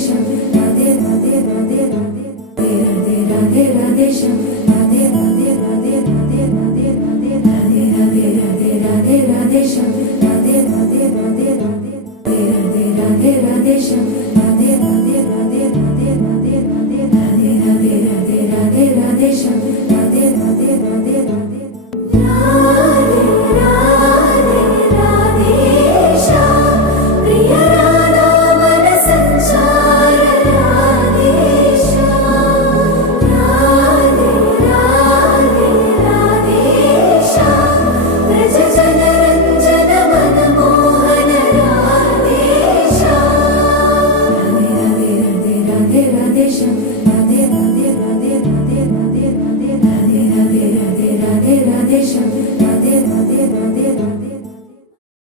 Sham, Radhe Radhe Radhe Radhe, Radhe Radhe Radhe Sham, Radhe Radhe Radhe Radhe Radhe Radhe, Radhe Radhe Radhe Radhe Radhe Sham, Radhe Radhe Radhe Radhe, Radhe Radhe Radhe Sham, Radhe Radhe Radhe Radhe Radhe Radhe, Radhe Radhe Radhe Radhe Radhe Sham, Radhe Radhe Radhe Radhe. Radhe Radhe Radhe Sham, Priya Radha Van Sanchara Radhe Sham, Radhe Radhe Radhe Sham, Braja Jana Ranjana Manohana Radhe Sham, Radhe Radhe Radhe Radhe Sham, Radhe Radhe Radhe Radhe Radhe Radhe, Radhe Radhe Radhe Radhe Sham.